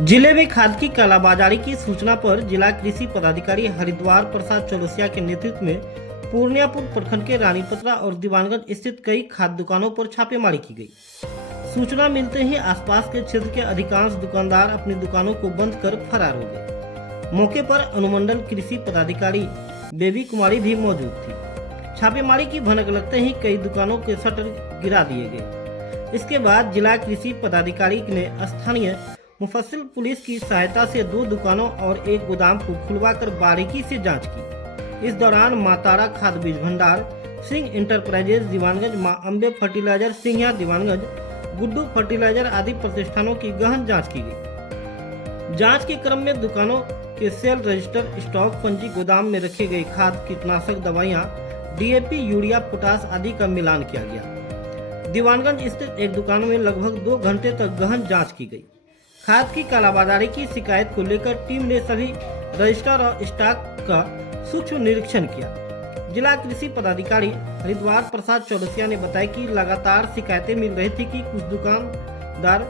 जिले में खाद की कालाबाजारी की सूचना पर जिला कृषि पदाधिकारी हरिद्वार प्रसाद चौरसिया के नेतृत्व में पूर्णियापुर प्रखंड के रानीपत्रा और दीवानगंज स्थित कई खाद दुकानों पर छापेमारी की गई। सूचना मिलते ही आसपास के क्षेत्र के अधिकांश दुकानदार अपनी दुकानों को बंद कर फरार हो गए। मौके पर अनुमंडल कृषि पदाधिकारी बेबी कुमारी भी मौजूद थी। छापेमारी की भनक लगते ही कई दुकानों के शटर गिरा दिए गए। इसके बाद जिला कृषि पदाधिकारी ने स्थानीय मुफस्सिल पुलिस की सहायता से 2 दुकानों और एक गोदाम को खुलवाकर बारीकी से जांच की। इस दौरान मां तारा खाद बीज भंडार, सिंह इंटरप्राइजेज दीवानगंज, मां अम्बे फर्टिलाइजर सिंघिया दीवानगंज, गुड्डू फर्टिलाइजर आदि प्रतिष्ठानों की गहन जांच की गई। जांच के क्रम में दुकानों के सेल रजिस्टर, स्टॉक पंजी, गोदाम में रखे गए खाद, कीटनाशक दवाइयां, DAP, यूरिया, पोटास आदि का मिलान किया गया। दीवानगंज स्थित एक दुकान में लगभग 2 घंटे तक गहन जाँच की गई। खाद की कालाबाजारी की शिकायत को लेकर टीम ने सभी रजिस्टर और स्टॉक का सूक्ष्म निरीक्षण किया। जिला कृषि पदाधिकारी हरिद्वार प्रसाद चौरसिया ने बताया कि लगातार शिकायतें मिल रही थी कि कुछ दुकानदार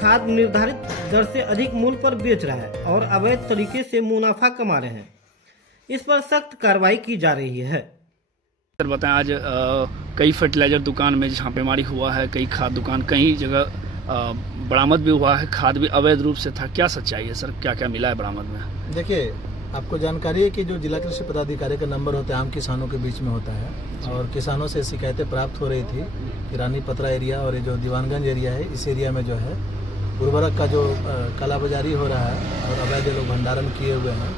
खाद निर्धारित दर से अधिक मूल्य पर बेच रहा है और अवैध तरीके से मुनाफा कमा रहे हैं। इस पर सख्त कार्रवाई की जा रही है। सर बताएं, आज कई फर्टिलाइजर दुकान में छापेमारी हुआ है, कई खाद दुकान कई जगह बरामद भी हुआ है, खाद भी अवैध रूप से था। क्या सच्चाई है सर, क्या क्या मिला है बरामद में? देखिए, आपको जानकारी है कि जो जिला कृषि पदाधिकारी का नंबर होता है आम किसानों के बीच में होता है और किसानों से शिकायतें प्राप्त हो रही थी कि रानीपत्रा एरिया और ये जो दीवानगंज एरिया है, इस एरिया में जो है उर्वरक का जो कालाबाजारी हो रहा है और अवैध लोग भंडारण किए हुए हैं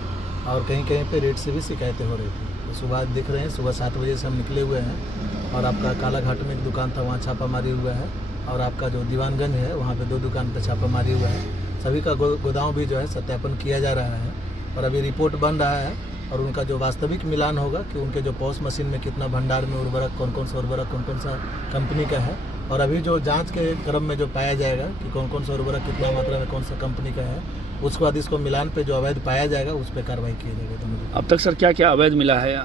और कहीं कहीं पे रेट से भी शिकायतें हो रही थी। तो सुबह दिख रहे हैं, सुबह 7 बजे से हम निकले हुए हैं और आपका कालाघाट में एक दुकान था, वहाँ छापामारी हुआ है और आपका जो दीवानगंज है वहाँ पे 2 दुकान पे छापामारी हुआ है। सभी का गोदाम भी जो है सत्यापन किया जा रहा है और अभी रिपोर्ट बन रहा है और उनका जो वास्तविक मिलान होगा कि उनके जो पॉस मशीन में कितना भंडार में उर्वरक, कौन कौन सा उर्वरक कौन कौन सा कंपनी का है और अभी जो जांच के क्रम में जो पाया जाएगा कि कौन कौन सा उर्वरक कितना मात्रा में कौन सा कंपनी का है, उसके बाद इसको मिलान पे जो अवैध पाया जाएगा उस पर कार्रवाई की जाएगी। अब तक सर क्या क्या अवैध मिला है,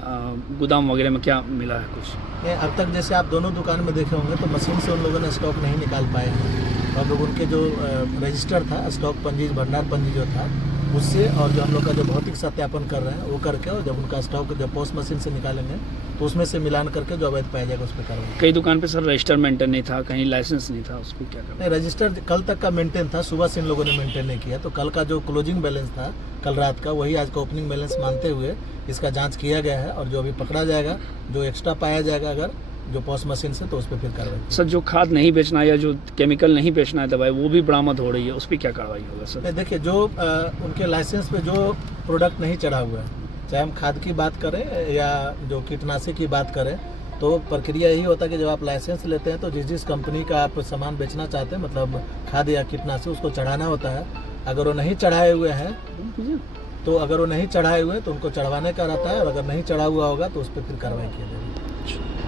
गोदाम वगैरह में क्या मिला है कुछ? अब तक जैसे आप दोनों दुकान में देखे होंगे तो मशीन से उन लोगों ने स्टॉक नहीं निकाल पाए हैं और लोग उनके जो रजिस्टर था, स्टॉक पंजी, भंडार पंजी जो था उससे और जो हम लोग का जो भौतिक सत्यापन कर रहे हैं वो करके और जब उनका स्टॉक जब पोस्ट मशीन से निकालेंगे तो उसमें से मिलान करके जो अवैध पाया जाएगा उस पर कार्रवाई। कई दुकान पे सर रजिस्टर मेंटेन नहीं था, कहीं लाइसेंस नहीं था, उस पर क्या करना? रजिस्टर कल तक का मेंटेन था, सुबह से इन लोगों ने मेंटेन नहीं किया तो कल का जो क्लोजिंग बैलेंस था कल रात का, वही आज का ओपनिंग बैलेंस मानते हुए इसका जाँच किया गया है और जो अभी पकड़ा जाएगा, जो एक्स्ट्रा पाया जाएगा अगर जो पोस्ट मशीन से, तो उस पर फिर कार्रवाई। सर जो खाद नहीं बेचना या जो केमिकल नहीं बेचना है दवाई, वो भी बरामद हो रही है, उस पर क्या कार्रवाई होगा सर? देखिए, जो उनके लाइसेंस पे जो प्रोडक्ट नहीं चढ़ा हुआ है, चाहे हम खाद की बात करें या जो कीटनाशक की बात करें, तो प्रक्रिया यही होता है कि जब आप लाइसेंस लेते हैं तो जिस जिस कंपनी का आप सामान बेचना चाहते हैं, मतलब खाद या कीटनाशक, उसको चढ़ाना होता है। अगर वो नहीं चढ़ाए हुए हैं तो उनको चढ़वाने का रहता है और अगर नहीं चढ़ा हुआ होगा तो उस पर फिर कार्रवाई की जाएगी।